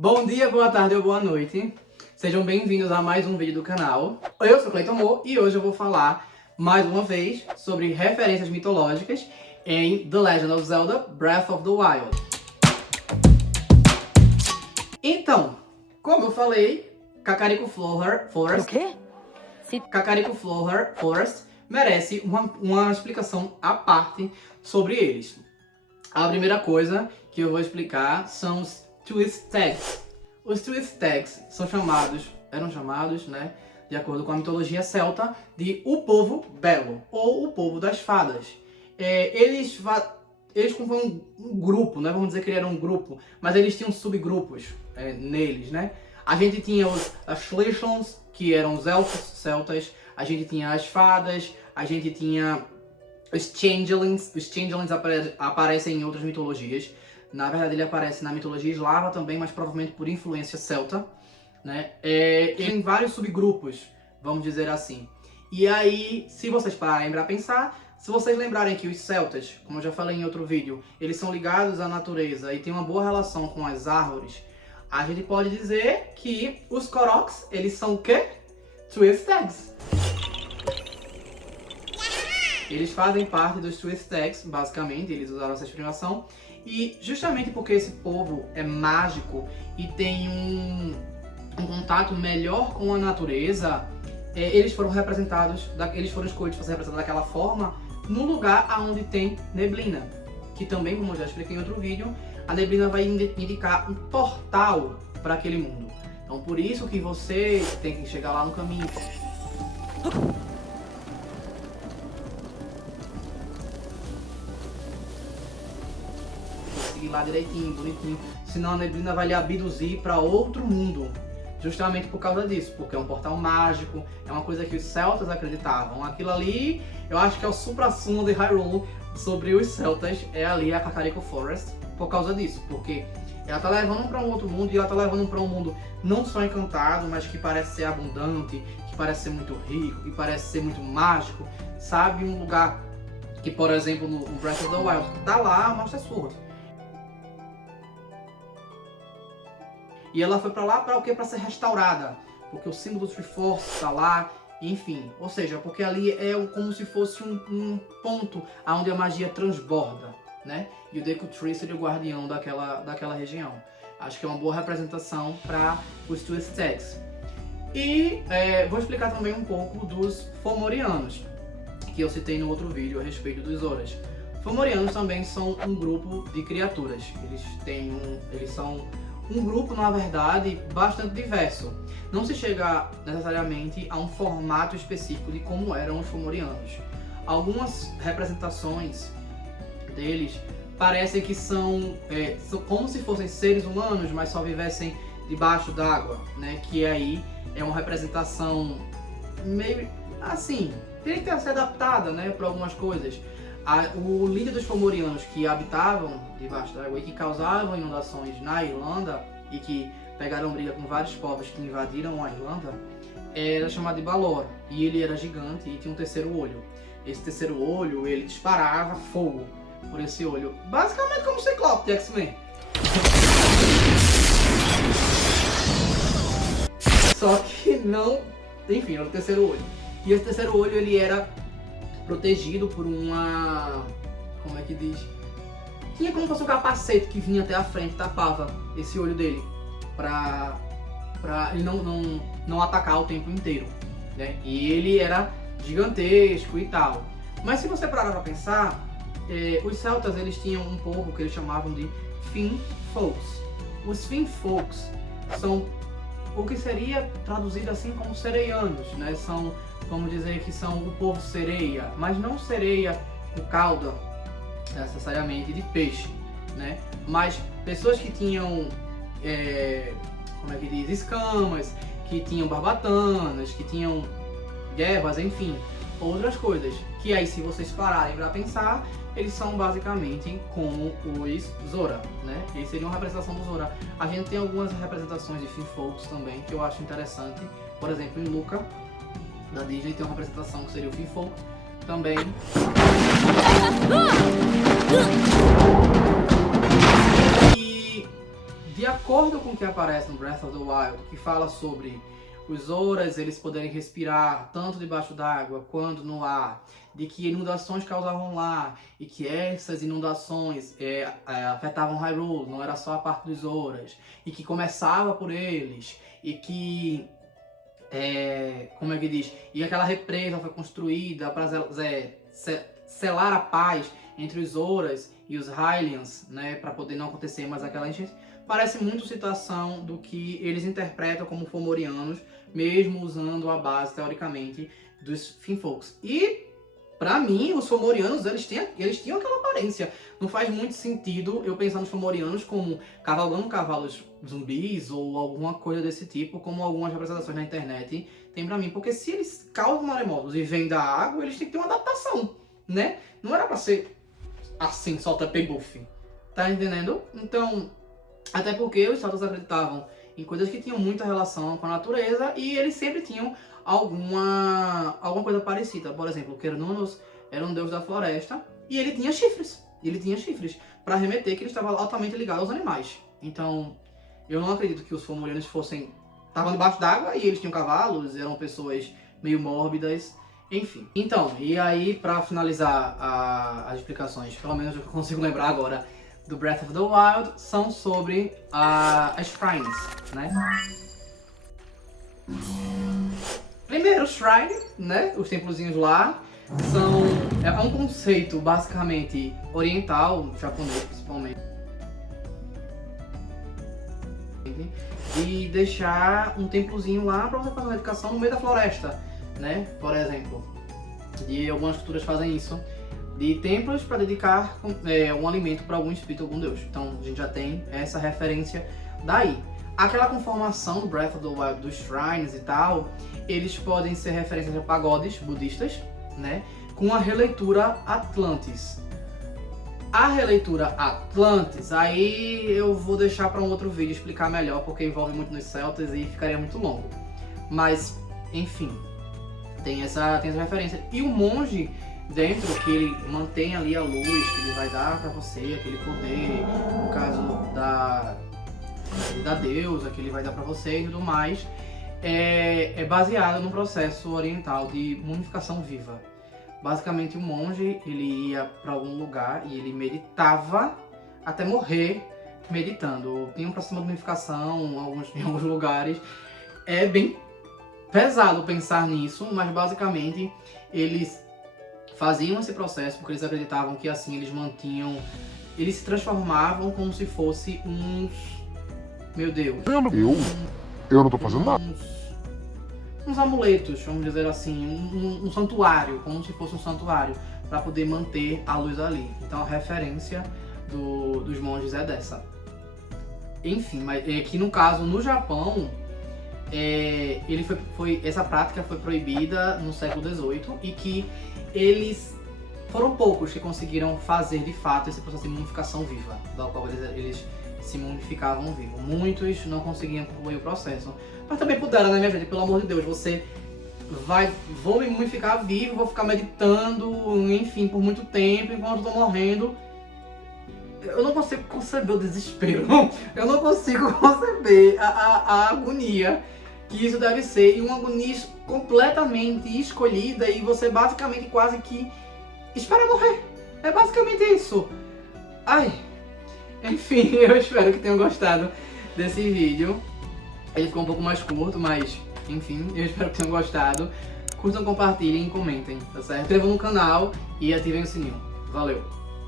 Bom dia, boa tarde ou boa noite. Sejam bem-vindos a mais um vídeo do canal. Eu sou Cleiton Mo e hoje eu vou falar mais uma vez sobre referências mitológicas em The Legend of Zelda Breath of the Wild. Então, como eu falei, Kakariko Forest... O quê? Kakariko Forest merece uma explicação à parte sobre eles. A primeira coisa que eu vou explicar são os Twist Tags. Os Twist Tags eram chamados, né, de acordo com a mitologia celta, de o povo belo, ou o povo das fadas. Eles compõem um grupo, né, vamos dizer que ele era um grupo, mas eles tinham subgrupos neles, né. A gente tinha os Ashlishons, que eram os elfos celtas, a gente tinha as fadas, a gente tinha os Changelings. Os Changelings aparecem em outras mitologias. Na verdade, ele aparece na mitologia eslava também, mas provavelmente por influência celta, né? Tem vários subgrupos, vamos dizer assim. E aí, se vocês pararem para pensar, se vocês lembrarem que os celtas, como eu já falei em outro vídeo, eles são ligados à natureza e têm uma boa relação com as árvores, a gente pode dizer que os Koroks, eles são o quê? Twist Tags. Eles fazem parte dos Twist Tags, basicamente, eles usaram essa explicação. E justamente porque esse povo é mágico e tem um contato melhor com a natureza, eles foram escolhidos para ser representados daquela forma no lugar onde tem neblina. Que também, como eu já expliquei em outro vídeo, a neblina vai indicar um portal para aquele mundo. Então por isso que você tem que chegar lá no caminho. Seguir lá direitinho, bonitinho, senão a neblina vai lhe abduzir para outro mundo, justamente por causa disso, porque é um portal mágico, é uma coisa que os celtas acreditavam. Aquilo ali, eu acho que é o supra-sumo de Hyrule sobre os celtas, é ali a Kakariko Forest, por causa disso, porque ela tá levando para um outro mundo, e ela tá levando para um mundo não só encantado, mas que parece ser abundante, que parece ser muito rico, que parece ser muito mágico, sabe? Um lugar que, por exemplo, no Breath of the Wild, tá lá a Master Sword. E ela foi pra lá para o quê? Para ser restaurada. Porque o símbolo do Triforce está lá, enfim. Ou seja, porque ali é como se fosse um ponto onde a magia transborda, né? E o Deku Tree seria o guardião daquela região. Acho que é uma boa representação para os Twist Tags. E vou explicar também um pouco dos Fomorianos, que eu citei no outro vídeo a respeito dos Zoras. Fomorianos também são um grupo de criaturas. Eles são um grupo, na verdade, bastante diverso. Não se chega necessariamente a um formato específico de como eram os Fomorianos. Algumas representações deles parecem que são como se fossem seres humanos, mas só vivessem debaixo d'água, né? Que aí é uma representação meio assim, tem que ser adaptada, né, para algumas coisas. O líder dos Fomorianos que habitavam debaixo d'água e que causavam inundações na Irlanda e que pegaram briga com vários povos que invadiram a Irlanda era chamado de Balor, e ele era gigante e tinha um terceiro olho. Esse terceiro olho, ele disparava fogo por esse olho, basicamente como o Ciclope de X-Men. Só que não, enfim, era o terceiro olho. E esse terceiro olho, ele era protegido por uma... como é que diz? Tinha como se fosse um capacete que vinha até a frente, tapava esse olho dele, pra ele não atacar o tempo inteiro, né? E ele era gigantesco e tal. Mas se você parar pra pensar, os celtas, eles tinham um povo que eles chamavam de Finnfolks. Os Finnfolks são o que seria traduzido assim como sereianos, né? São, vamos dizer que são o povo sereia, mas não sereia com cauda necessariamente de peixe, né? Mas pessoas que tinham, como é que diz, escamas, que tinham barbatanas, que tinham guerras, enfim, outras coisas. Que aí, se vocês pararem para pensar, eles são basicamente como os Zora, né? Eles seriam uma representação do Zora. A gente tem algumas representações de Finnfolks também que eu acho interessante. Por exemplo, em Luca, da Disney, tem uma representação que seria o Finnfolk também. E De acordo com o que aparece no Breath of the Wild, que fala sobre os Zoras, eles poderem respirar tanto debaixo d'água quanto no ar, de que inundações causavam lá, e que essas inundações afetavam Hyrule, não era só a parte dos Zoras, e que começava por eles, e que, como é que diz, e aquela represa foi construída para selar a paz entre os Zoras e os Hylians, né, para poder não acontecer mais aquela enchente. Parece muito citação do que eles interpretam como Fomorianos, mesmo usando a base, teoricamente, dos Finfolks. E, pra mim, os Fomorianos, eles tinham aquela aparência. Não faz muito sentido eu pensar nos Fomorianos como cavalgando cavalos zumbis ou alguma coisa desse tipo, como algumas representações na internet tem pra mim. Porque se eles causam maremotos e vêm da água, eles têm que ter uma adaptação, né? Não era pra ser assim, solta buff. Tá entendendo? Então, até porque os celtas acreditavam em coisas que tinham muita relação com a natureza e eles sempre tinham alguma coisa parecida. Por exemplo, o Cernunnos era um deus da floresta e ele tinha chifres. Para remeter que ele estava altamente ligado aos animais. Então, eu não acredito que os Fomorianos estavam debaixo d'água e eles tinham cavalos, eram pessoas meio mórbidas, enfim. Então, e aí para finalizar as explicações, pelo menos o que eu consigo lembrar agora, do Breath of the Wild, são sobre as shrines, né? Primeiro, shrine, né? Os templozinhos lá é um conceito basicamente oriental, japonês principalmente, de deixar um templozinho lá para você fazer uma dedicação no meio da floresta, né? Por exemplo, e algumas culturas fazem isso, de templos para dedicar um alimento para algum espírito, algum deus. Então a gente já tem essa referência daí. Aquela conformação do Breath of the Wild, dos shrines e tal, eles podem ser referências a pagodes budistas, né? Com a releitura Atlantis. A releitura Atlantis, aí eu vou deixar para um outro vídeo explicar melhor, porque envolve muito nos celtas e ficaria muito longo. Mas, enfim, tem essa referência. E o monge dentro, que ele mantém ali a luz, que ele vai dar pra você, aquele poder, no caso da deusa, que ele vai dar pra você e tudo mais, é baseado no processo oriental de mumificação viva. Basicamente, o monge, ele ia pra algum lugar e ele meditava até morrer meditando. Tem um processo de mumificação em alguns lugares. É bem pesado pensar nisso, mas basicamente eles faziam esse processo porque eles acreditavam que assim eles se transformavam como se fosse uns, meu Deus, eu não tô fazendo nada. Uns amuletos, vamos dizer assim, um santuário, como se fosse um santuário, para poder manter a luz ali. Então a referência dos monges é dessa. Enfim, mas que no caso, no Japão, essa prática foi proibida no século XVIII e que eles foram poucos que conseguiram fazer de fato esse processo de mumificação viva, da qual eles se mumificavam vivo. Muitos não conseguiam concluir o processo, mas também puderam, né, minha gente? Pelo amor de Deus, vou me mumificar vivo, vou ficar meditando, enfim, por muito tempo, enquanto tô morrendo. Eu não consigo conceber o desespero, eu não consigo conceber a agonia que isso deve ser, e uma agonia completamente escolhida, e você basicamente quase que espera morrer. É basicamente isso. Ai, enfim, eu espero que tenham gostado desse vídeo. Ele ficou um pouco mais curto, mas enfim, eu espero que tenham gostado. Curtam, compartilhem e comentem, tá certo? Inscrevam no canal e ativem o sininho. Valeu!